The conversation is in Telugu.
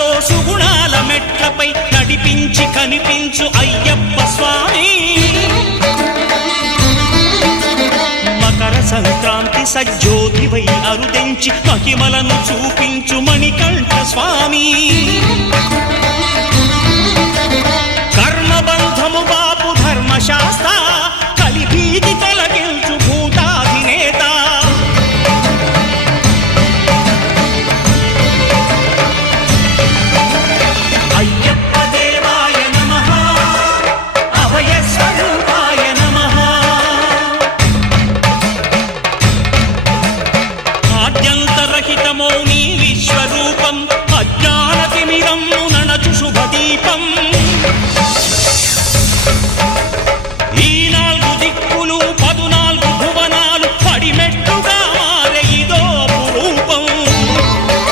సుఖాలతో సుగుణాల మెట్లపై నడిపించి కనిపించు అయ్యప్ప స్వామి. మకర సంక్రాంతి సజ్జోతివై అరుదెంచి మహిమలను చూపించు మణికంఠ స్వామి. కర్మబంధము బాపు ధర్మశాస్త్ర